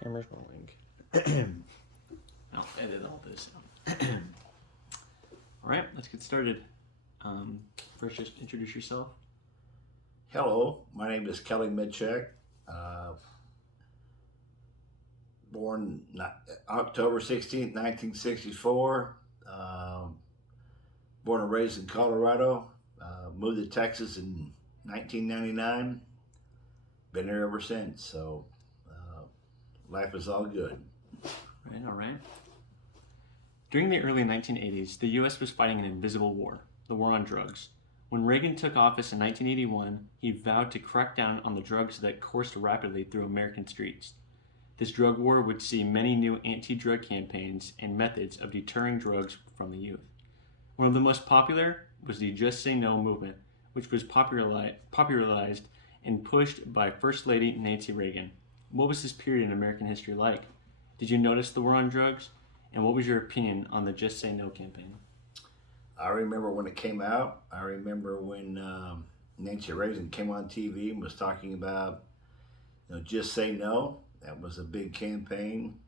Camera's rolling. I'll edit all this out. All right, let's get started. First, just introduce yourself. Hello, my name is Kelly Midcheck. Born October 16th, 1964. Born and raised in Colorado. Moved to Texas in 1999. Been there ever since, so life is all good. All right. During the early 1980s, the U.S. was fighting an invisible war, the war on drugs. When Reagan took office in 1981, he vowed to crack down on the drugs that coursed rapidly through American streets. This drug war would see many new anti-drug campaigns and methods of deterring drugs from the youth. One of the most popular was the Just Say No movement, which was popularized and pushed by First Lady Nancy Reagan. What was this period in American history like? Did you notice the war on drugs? And what was your opinion on the Just Say No campaign? I remember when it came out. I remember when Nancy Reagan came on TV and was talking about, just say no. That was a big campaign.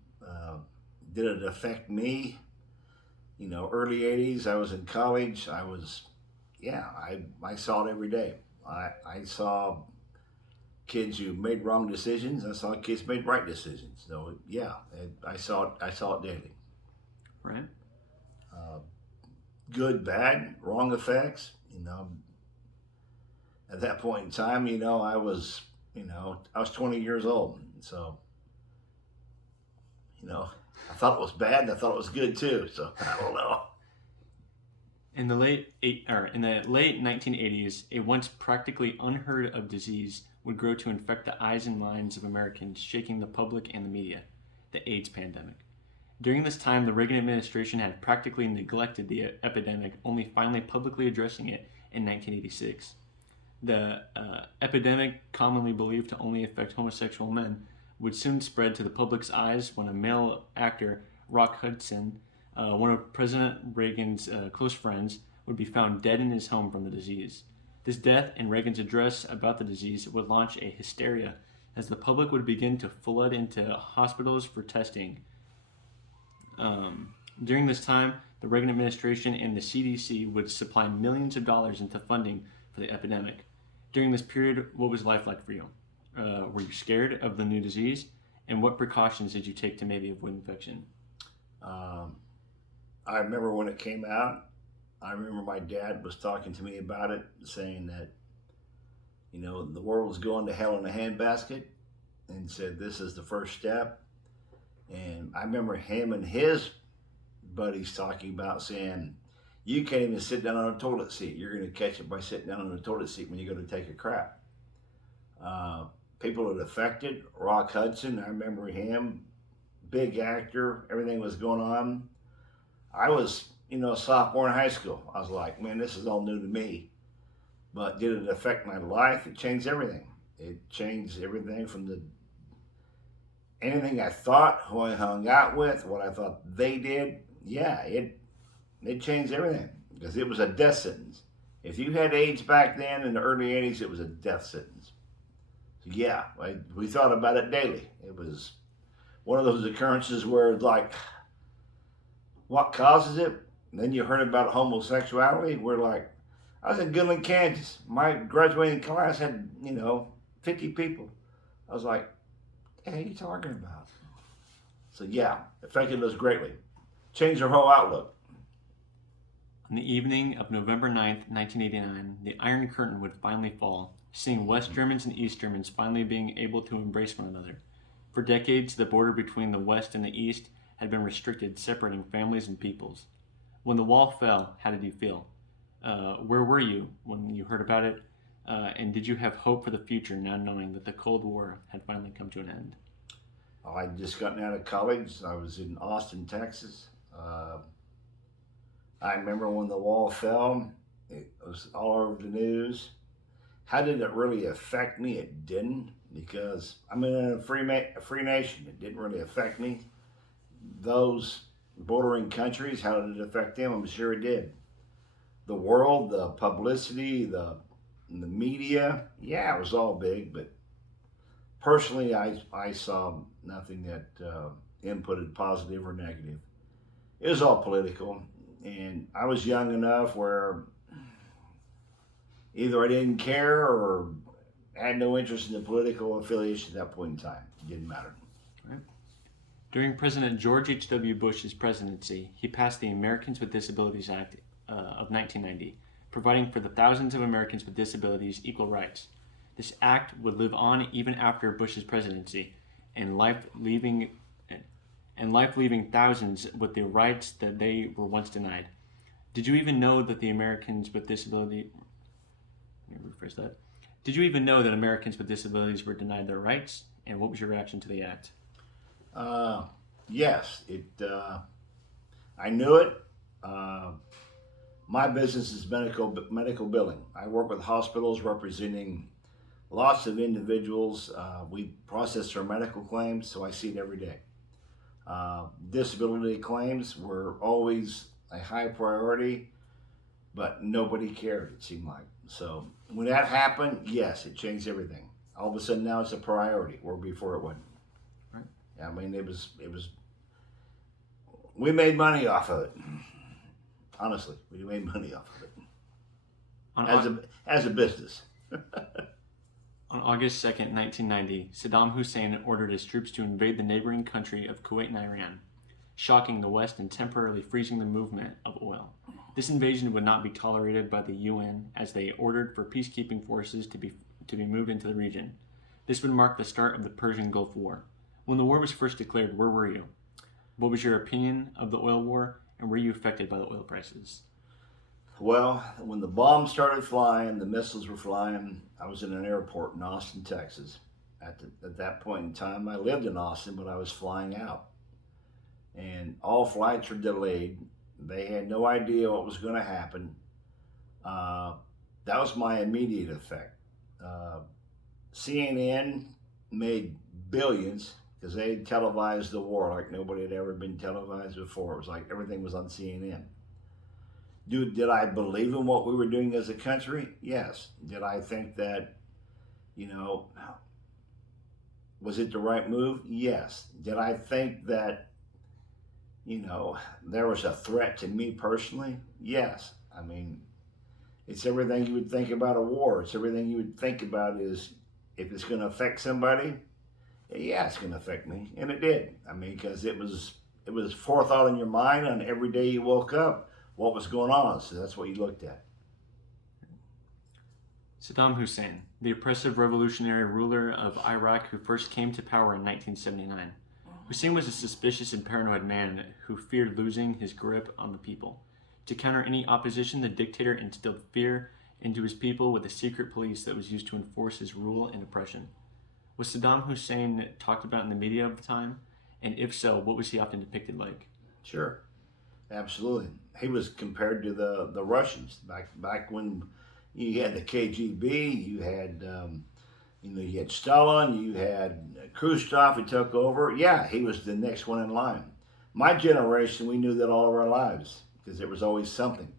Did it affect me? Early 80s, I was in college. I saw it every day. I saw kids who made wrong decisions. I saw kids made right decisions. So I saw it daily. Right. Good, bad, wrong effects. At that point in time, I was 20 years old. So, I thought it was bad and I thought it was good too. So I don't know. In the late 1980s, a once practically unheard of disease would grow to infect the eyes and minds of Americans, shaking the public and the media, the AIDS pandemic. During this time, the Reagan administration had practically neglected the epidemic, only finally publicly addressing it in 1986. The epidemic, commonly believed to only affect homosexual men, would soon spread to the public's eyes when a male actor, Rock Hudson, one of President Reagan's close friends, would be found dead in his home from the disease. This death and Reagan's address about the disease would launch a hysteria as the public would begin to flood into hospitals for testing. During this time, the Reagan administration and the CDC would supply millions of dollars into funding for the epidemic. During this period, what was life like for you? Were you scared of the new disease? And what precautions did you take to maybe avoid infection? I remember when it came out. I remember my dad was talking to me about it, saying that, the world was going to hell in a handbasket, and said this is the first step. And I remember him and his buddies talking about saying, you can't even sit down on a toilet seat. You're going to catch it by sitting down on a toilet seat when you go to take a crap. People that affected, Rock Hudson, I remember him, big actor, everything was going on. I was, a sophomore in high school. I was like, man, this is all new to me. But did it affect my life? It changed everything. It changed everything from anything I thought, who I hung out with, what I thought they did. Yeah, it changed everything because it was a death sentence. If you had AIDS back then in the early 80s, it was a death sentence. So yeah, we thought about it daily. It was one of those occurrences where it's like, what causes it? And then you heard about homosexuality. We're like, I was in Goodland, Kansas. My graduating class had, 50 people. I was like, what are you talking about? So yeah, affected us greatly. Changed our whole outlook. On the evening of November 9th, 1989, the Iron Curtain would finally fall, seeing West Germans and East Germans finally being able to embrace one another. For decades, the border between the West and the East had been restricted, separating families and peoples. When the wall fell, how did you feel? Where were you when you heard about it? And did you have hope for the future now knowing that the Cold War had finally come to an end? I had just gotten out of college. I was in Austin, Texas. I remember when the wall fell, it was all over the news. How did it really affect me? It didn't, because I'm in a free nation. It didn't really affect me. Those bordering countries, how did it affect them? I'm sure it did. The world, the publicity, the media, yeah, it was all big, but personally, I saw nothing that inputted positive or negative. It was all political, and I was young enough where either I didn't care or had no interest in the political affiliation at that point in time. It didn't matter. During President George H.W. Bush's presidency, he passed the Americans with Disabilities Act of 1990, providing for the thousands of Americans with disabilities equal rights. This act would live on even after Bush's presidency, and life leaving thousands with the rights that they were once denied. Did you even know that the Americans with disability? Let me rephrase that. Did you even know that Americans with disabilities were denied their rights? And what was your reaction to the act? Yes, I knew it. My business is medical billing. I work with hospitals representing lots of individuals. We process their medical claims, so I see it every day. Disability claims were always a high priority, but nobody cared, it seemed like. So when that happened, yes, it changed everything. All of a sudden now it's a priority, where before it wasn't. Right. I mean, it was, we made money off of it. Honestly, we made money off of it. As a business. On August 2nd, 1990, Saddam Hussein ordered his troops to invade the neighboring country of Kuwait and Iran, shocking the West and temporarily freezing the movement of oil. This invasion would not be tolerated by the UN, as they ordered for peacekeeping forces to be moved into the region. This would mark the start of the Persian Gulf War. When the war was first declared, where were you? What was your opinion of the oil war, and were you affected by the oil prices? Well, when the bombs started flying, the missiles were flying, I was in an airport in Austin, Texas. At that point in time, I lived in Austin, but I was flying out. And all flights were delayed. They had no idea what was going to happen. That was my immediate effect. CNN made billions because they televised the war like nobody had ever been televised before. It was like everything was on CNN. Did I believe in what we were doing as a country? Yes. Did I think that, was it the right move? Yes. Did I think that, there was a threat to me personally? Yes. I mean, it's everything you would think about a war. It's everything you would think about is if it's going to affect somebody, yeah, it's going to affect me. And it did. I mean, because it was forethought in your mind on every day you woke up what was going on. So that's what you looked at. Saddam Hussein, the oppressive revolutionary ruler of Iraq who first came to power in 1979. Hussein was a suspicious and paranoid man who feared losing his grip on the people. To counter any opposition, the dictator instilled fear into his people with a secret police that was used to enforce his rule and oppression. Was Saddam Hussein talked about in the media of the time? And if so, what was he often depicted like? Sure, absolutely. He was compared to the Russians back when you had the KGB, you had you had Stalin, you had Khrushchev who took over. Yeah, he was the next one in line. My generation, we knew that all of our lives because there was always something.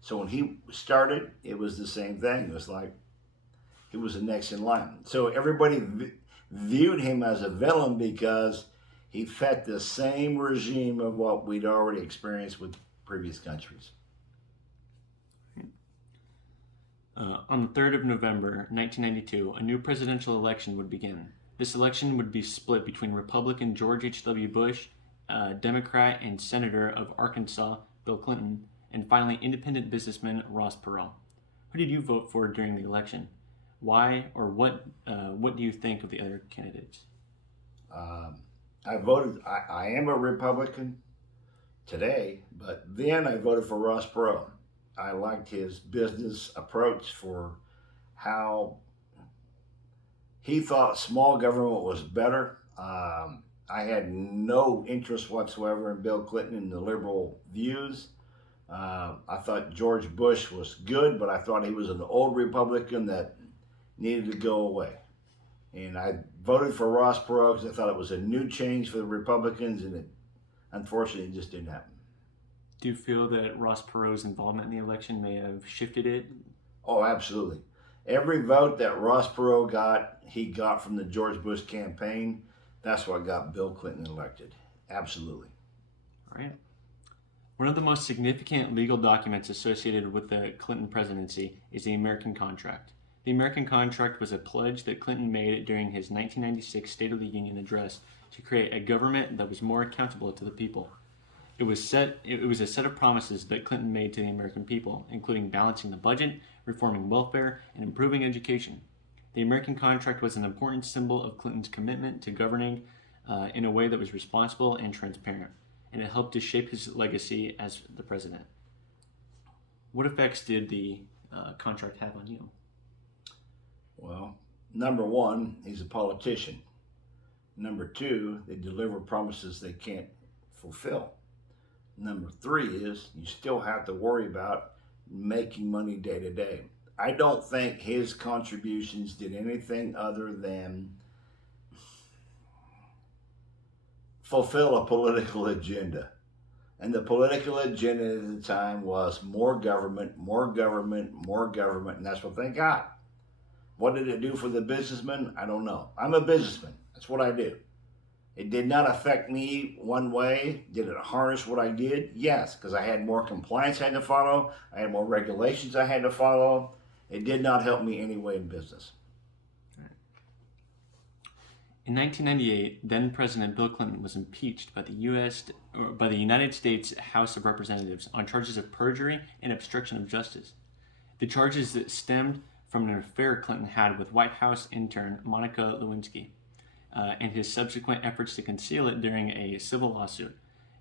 So when he started, it was the same thing. It was like he was the next in line. So everybody viewed him as a villain because he fit the same regime of what we'd already experienced with previous countries. On the 3rd of November, 1992, a new presidential election would begin. This election would be split between Republican George H.W. Bush, Democrat and Senator of Arkansas, Bill Clinton, and finally independent businessman Ross Perot. Who did you vote for during the election? Why or what do you think of the other candidates? I voted, I am a Republican today, but then I voted for Ross Perot. I liked his business approach for how he thought small government was better. I had no interest whatsoever in Bill Clinton and the liberal views. I thought George Bush was good, but I thought he was an old Republican that needed to go away. And I voted for Ross Perot because I thought it was a new change for the Republicans, and it unfortunately just didn't happen. Do you feel that Ross Perot's involvement in the election may have shifted it? Oh, absolutely. Every vote that Ross Perot got, he got from the George Bush campaign. That's what got Bill Clinton elected. Absolutely. All right. One of the most significant legal documents associated with the Clinton presidency is the American Contract. The American Contract was a pledge that Clinton made during his 1996 State of the Union address to create a government that was more accountable to the people. It was a set of promises that Clinton made to the American people, including balancing the budget, reforming welfare, and improving education. The American Contract was an important symbol of Clinton's commitment to governing in a way that was responsible and transparent, and it helped to shape his legacy as the president. What effects did the contract have on you? Well, number one, he's a politician. Number two, they deliver promises they can't fulfill. Number three is you still have to worry about making money day to day. I don't think his contributions did anything other than fulfill a political agenda. And the political agenda at the time was more government, more government, more government, and that's what they got. What did it do for the businessman? I don't know. I'm a businessman. That's what I do. It did not affect me one way. Did it harness what I did? Yes, because I had more compliance I had to follow. I had more regulations I had to follow. It did not help me any way in business. In 1998, then President Bill Clinton was impeached by the United States House of Representatives on charges of perjury and obstruction of justice. The charges that stemmed from an affair Clinton had with White House intern Monica Lewinsky, and his subsequent efforts to conceal it during a civil lawsuit.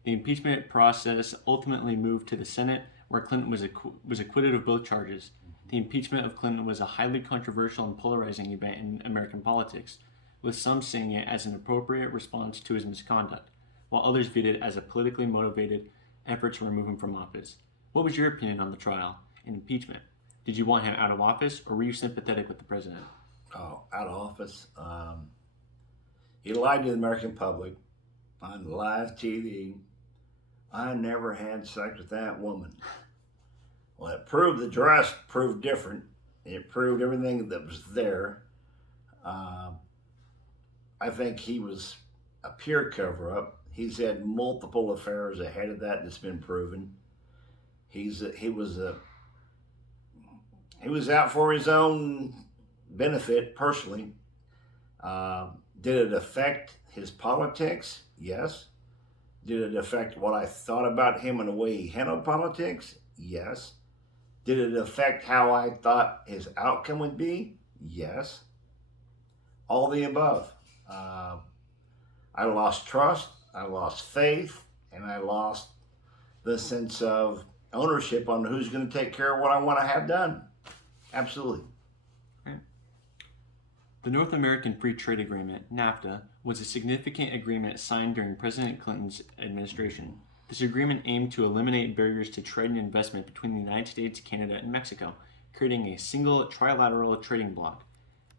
The impeachment process ultimately moved to the Senate, where Clinton was acquitted of both charges. The impeachment of Clinton was a highly controversial and polarizing event in American politics, with some seeing it as an appropriate response to his misconduct, while others viewed it as a politically motivated effort to remove him from office. What was your opinion on the trial and impeachment? Did you want him out of office, or were you sympathetic with the president? Oh, out of office. He lied to the American public on live TV. I never had sex with that woman. Well, it proved the dress proved different. It proved everything that was there. I think he was a pure cover-up. He's had multiple affairs ahead of that that's been proven. He was out for his own benefit personally. Did it affect his politics? Yes. Did it affect what I thought about him and the way he handled politics? Yes. Did it affect how I thought his outcome would be? Yes. All the above. I lost trust, I lost faith, and I lost the sense of ownership on who's going to take care of what I want to have done. Absolutely. The North American Free Trade Agreement, NAFTA, was a significant agreement signed during President Clinton's administration. This agreement aimed to eliminate barriers to trade and investment between the United States, Canada, and Mexico, creating a single trilateral trading bloc.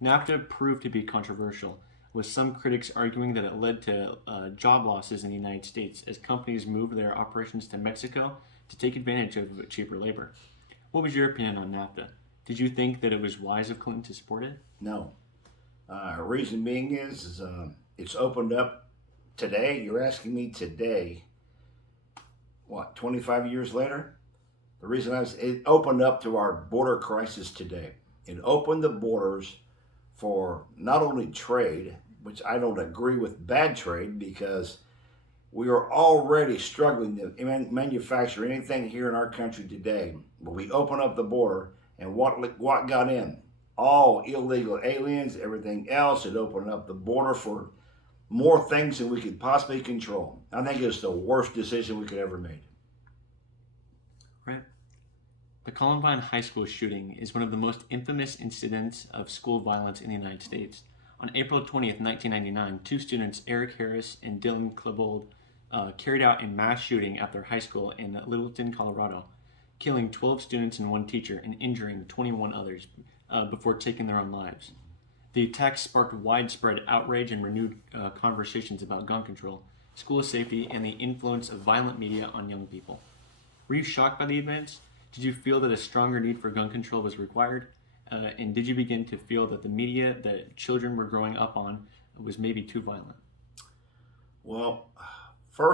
NAFTA proved to be controversial, with some critics arguing that it led to job losses in the United States as companies moved their operations to Mexico to take advantage of cheaper labor. What was your opinion on NAFTA? Did you think that it was wise of Clinton to support it? No. Reason being is it's opened up today. You're asking me today, 25 years later? The reason it opened up to our border crisis today. It opened the borders for not only trade, which I don't agree with bad trade, because we are already struggling to manufacture anything here in our country today. But we open up the border, and what got in? All illegal aliens, everything else. It opened up the border for more things than we could possibly control. I think it's the worst decision we could ever make. Right. The Columbine High School shooting is one of the most infamous incidents of school violence in the United States. On April 20th, 1999, two students, Eric Harris and Dylan Klebold, carried out a mass shooting at their high school in Littleton, Colorado, killing 12 students and one teacher and injuring 21 others before taking their own lives. The attacks sparked widespread outrage and renewed conversations about gun control, school safety, and the influence of violent media on young people. Were you shocked by the events? Did you feel that a stronger need for gun control was required? And did you begin to feel that the media that children were growing up on was maybe too violent? Well, first